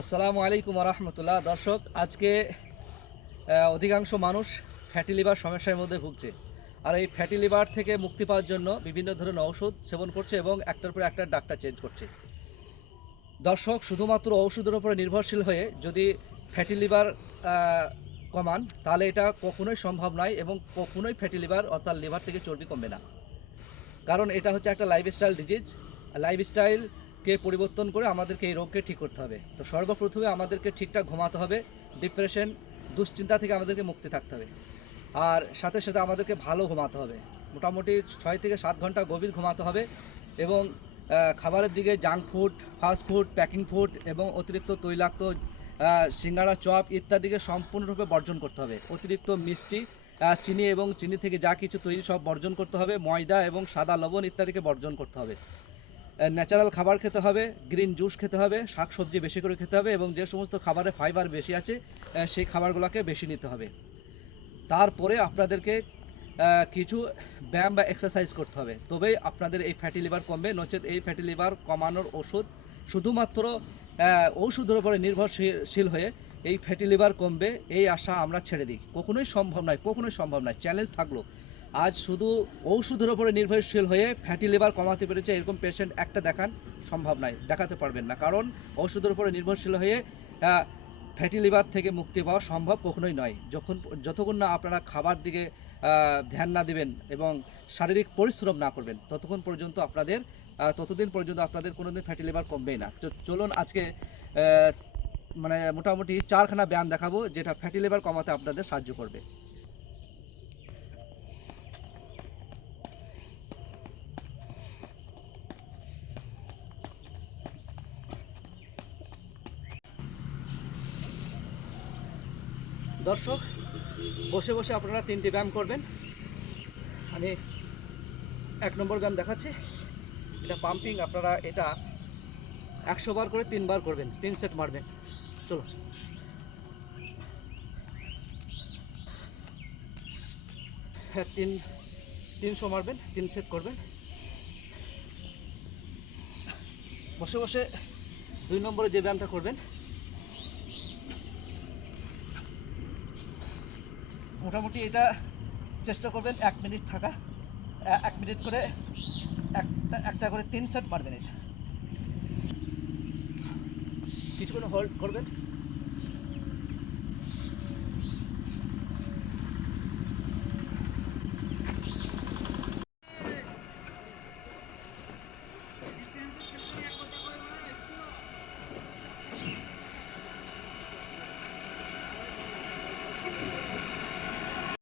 আসসালামু আলাইকুম রহমতুল্লাহ। দর্শক, আজকে অধিকাংশ মানুষ ফ্যাটি লিভার সমস্যার মধ্যে ভুগছে। আর এই ফ্যাটি লিভার থেকে মুক্তি পাওয়ার জন্য বিভিন্ন ধরনের ওষুধ সেবন করছে এবং একটার পর একটা ডাক্তার চেঞ্জ করছে। দর্শক, শুধুমাত্র ওষুধের উপরে নির্ভরশীল হয়ে যদি ফ্যাটি লিভার কমান, তাহলে এটা কখনোই সম্ভব নয় এবং কখনোই ফ্যাটি লিভার অর্থাৎ লিভার থেকে চর্বি কমবে না। কারণ এটা হচ্ছে একটা লাইফস্টাইল ডিজিজ। লাইফস্টাইলকে পরিবর্তন করে আমাদেরকে এই রোগকে ঠিক করতে হবে। তো সর্বপ্রথমে আমাদেরকে ঠিকঠাক ঘুমাতে হবে, ডিপ্রেশন, দুশ্চিন্তা থেকে আমাদেরকে মুক্তি থাকতে হবে। আর সাথে সাথে আমাদেরকে ভালো ঘুমাতে হবে, মোটামুটি 6 থেকে 7 ঘন্টা গভীর ঘুমাতে হবে। এবং খাবারের দিকে junk food, fast food, packing food এবং অতিরিক্ত তৈলাক্ত সিঙ্গাড়া, চপ ইত্যাদিকে সম্পূর্ণরূপে বর্জন করতে হবে। অতিরিক্ত মিষ্টি, চিনি এবং চিনি থেকে যা কিছু তৈরি সব বর্জন করতে হবে। ময়দা এবং সাদা লবণ ইত্যাদিকে বর্জন করতে হবে। ন্যাচারাল খাবার খেতে হবে, গ্রিন জুস খেতে হবে, শাকসবজি বেশি করে খেতে হবে এবং যে সমস্ত খাবারে ফাইবার বেশি আছে সেই খাবারগুলোকে বেশি নিতে হবে। তারপরে আপনাদেরকে কিছু ব্যায়াম বা এক্সারসাইজ করতে হবে, তবেই আপনাদের এই ফ্যাটি লিভার কমবে। নচেত এই ফ্যাটি লিভার কমানোর ওষুধ শুধুমাত্র ঔষধের উপরে নির্ভরশীল হয়ে এই ফ্যাটি লিভার কমবে এই আশা আমরা ছেড়ে দিই। কখনোই সম্ভব নয়, কখনোই সম্ভব নয়। চ্যালেঞ্জ থাকলো, আজ শুধু ঔষধের উপরে নির্ভরশীল হয়ে ফ্যাটি লিভার কমাতে পেরেছে এরকম পেশেন্ট একটা দেখান, সম্ভব নয়, দেখাতে পারবেন না। কারণ ওষুধের উপরে নির্ভরশীল হয়ে ফ্যাটি লিভার থেকে মুক্তি পাওয়া সম্ভব কখনোই নয়। যতক্ষণ না আপনারা খাবার দিকে ধ্যান না দিবেন এবং শারীরিক পরিশ্রম না করবেন, ততদিন পর্যন্ত আপনাদের কোনোদিন ফ্যাটি লিভার কমবেই না। তো চলুন আজকে মানে মোটামুটি 4খানা ব্যায়াম দেখাবো যেটা ফ্যাটি লিভার কমাতে আপনাদের সাহায্য করবে। দর্শক, বসে বসে আপনারা 3টি ব্যায়াম করবেন। আমি 1 নম্বর ব্যায়াম দেখাচ্ছি, এটা পাম্পিং। আপনারা এটা 100 বার করে 3 বার করবেন, 3 সেট মারবেন। চলো, হ্যাঁ, 300 মারবেন, 3 সেট করবেন। বসে বসে 2 নম্বরে যে ব্যায়ামটা করবেন, মোটামুটি এটা চেষ্টা করবেন 1 মিনিট থাকা, 1 মিনিট করে একটা করে 3 সেট মারবেন। এটা কিছুক্ষণ হোল্ড করবেন।